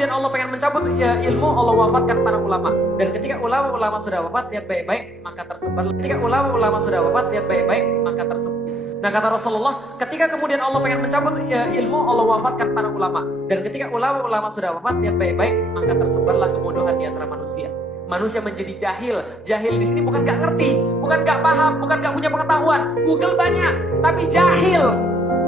kemudian Allah pengen mencabut ilmu, Allah wafatkan para ulama. Dan ketika ulama-ulama sudah wafat, lihat baik-baik, maka tersebar. Ketika ulama-ulama sudah wafat, lihat baik-baik, maka tersebar. Nah, kata Rasulullah, ketika kemudian Allah pengen mencabut ilmu, Allah wafatkan para ulama. Dan ketika ulama-ulama sudah wafat, lihat baik-baik, maka tersebarlah kebodohan di antara manusia. Manusia menjadi jahil. Jahil di sini bukan gak ngerti, bukan gak paham, bukan gak punya pengetahuan. Google banyak, tapi jahil.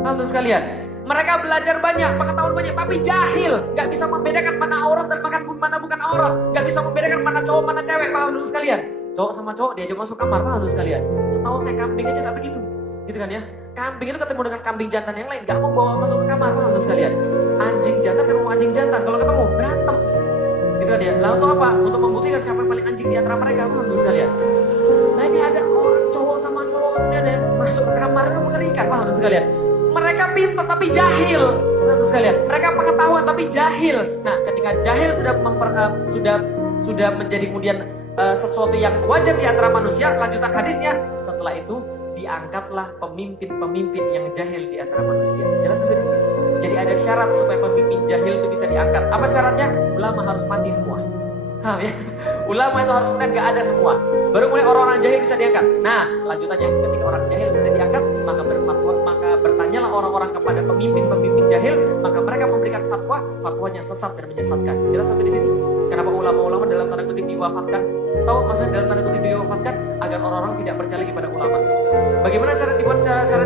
Alhamdulillah sekalian. Mereka belajar banyak, pengetahuan banyak, tapi jahil. Gak bisa membedakan mana aurat dan mana bukan aurat. Gak bisa membedakan mana cowok, mana cewek. Paham dulu sekalian. Cowok sama cowok diajak masuk kamar, paham dulu sekalian. Setahu saya kambing aja gak begitu. Gitu kan ya. Kambing itu ketemu dengan kambing jantan yang lain, gak mau bawa masuk ke kamar, paham dulu sekalian. Anjing jantan ketemu anjing jantan, kalau ketemu berantem. Gitu kan ya. Lalu apa? Untuk membuktikan siapa yang paling anjing di antara mereka, paham dulu sekalian. Nah ini ada orang cowok sama cowok kemudian ya masuk ke kamar, itu mengerikan, paham dulu sekalian. Mereka pintar tapi jahil, paham sekalian. Mereka pengetahuan tapi jahil. Nah, ketika jahil sudah menjadi kemudian sesuatu yang wajar di antara manusia, lanjutan hadisnya, setelah itu diangkatlah pemimpin-pemimpin yang jahil di antara manusia. Jelas sampai di sini? Jadi ada syarat supaya pemimpin jahil itu bisa diangkat. Apa syaratnya? Ulama harus mati semua. Paham ya? Ulama itu harus kemudian gak ada semua. Baru kemudian orang-orang jahil bisa diangkat. Nah, lanjutannya, ketika orang jahil sudah diangkat, maka bertanyalah orang-orang kepada pemimpin-pemimpin jahil, maka mereka memberikan fatwanya sesat dan menyesatkan. Jelas sampai di sini? Kenapa ulama-ulama dalam tanda kutip diwafatkan? Tahu maksudnya dalam tanda kutip diwafatkan? Agar orang-orang tidak percaya lagi pada ulama. Bagaimana cara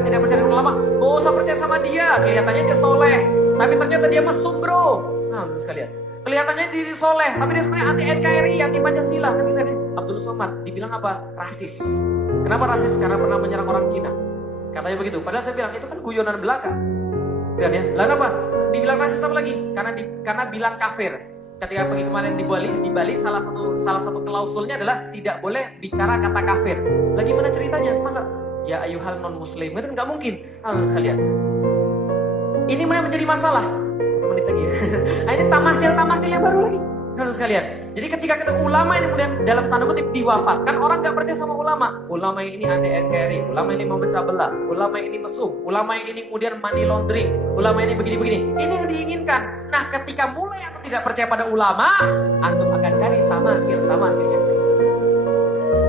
tidak percaya pada ulama? Gak usah percaya sama dia, kelihatannya dia soleh, tapi ternyata dia mesum, bro. Nah, sekalian. Kelihatannya diri soleh, tapi dia sebenarnya anti NKRI, anti Pancasila. Kan kita nih, Abdul Somad dibilang apa? Rasis. Kenapa rasis? Karena pernah menyerang orang Cina. Katanya begitu. Padahal saya bilang itu kan guyonan belaka. Kan ya? Lalu apa? Dibilang rasis apa lagi? Karena bilang kafir. Ketika pergi kemarin di Bali salah satu klausulnya adalah tidak boleh bicara kata kafir. Lagi mana ceritanya? Masa ya ayuhal non muslim? Itu nggak mungkin. Alhamdulillah sekalian. Ini mana menjadi masalah? 1 menit lagi ya. Nah, ini tamasil yang baru lagi. Alhamdulillah sekalian. Jadi ketika ulama ini kemudian dalam tanda kutip diwafatkan, orang nggak percaya sama ulama. Ulama yang ini anti NKRI, ulama ini memecah belah, ulama ini mesum, ulama yang ini kemudian money laundering, ulama ini begini-begini. Ini yang diinginkan. Nah, ketika mulai atau tidak percaya pada ulama, antum akan cari tamasil yang lain.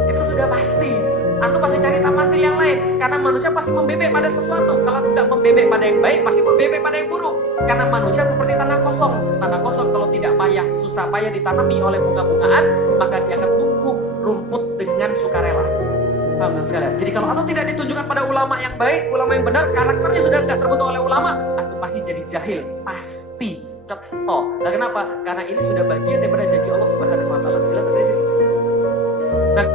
Itu sudah pasti. Antum pasti cari tamasil yang lain. Karena manusia pasti membebek pada sesuatu. Kalau tidak membebek pada yang baik, pasti membebek pada yang buruk. Karena manusia seperti tanah kosong. Tanah kosong kalau tidak susah payah ditanami oleh bunga-bungaan, maka dia akan tumbuh rumput dengan sukarela. Paham sekalian? Jadi kalau antum tidak ditunjukkan pada ulama yang baik, ulama yang benar, karakternya sudah tidak terbentuk oleh ulama, antum pasti jadi jahil. Pasti. Cetok. Nah, kenapa? Karena ini sudah bagian daripada janji Allah Subhanahu wa taala. Jelas sampai di sini? Nah,